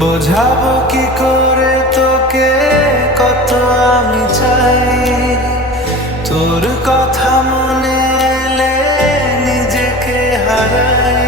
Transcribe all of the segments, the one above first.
বোঝাবো কি করে তোকে কত আমি চাই। তোর কথা মনে এলে নিজেকে হারাই।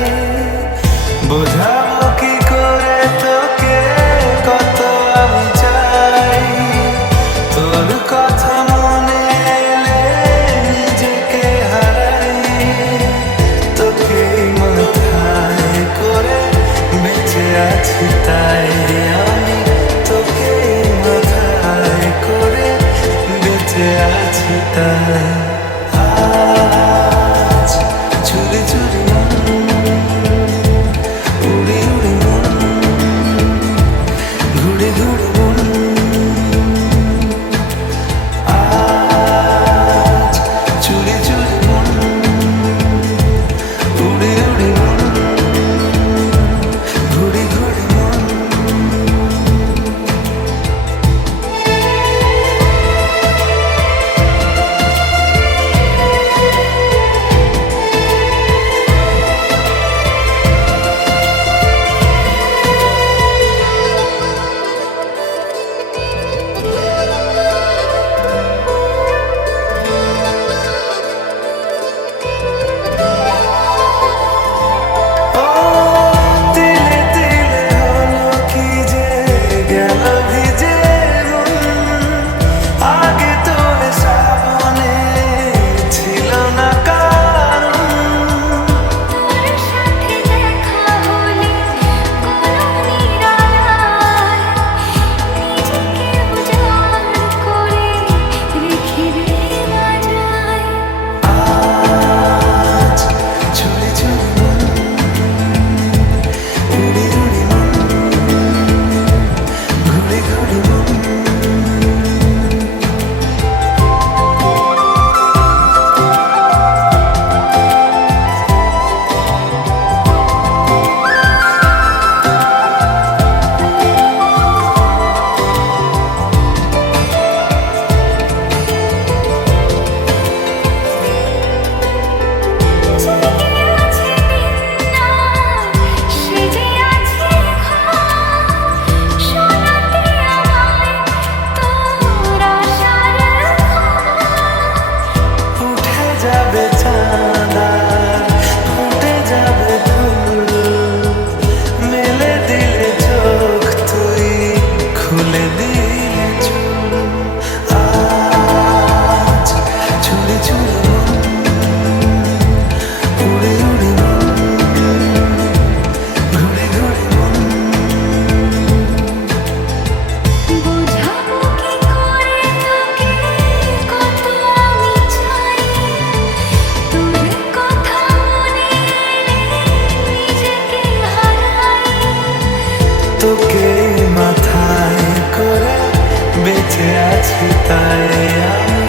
আছি তাই আমি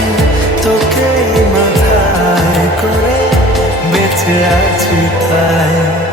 তোকে মাথায় করে বেঁচে আছি তাই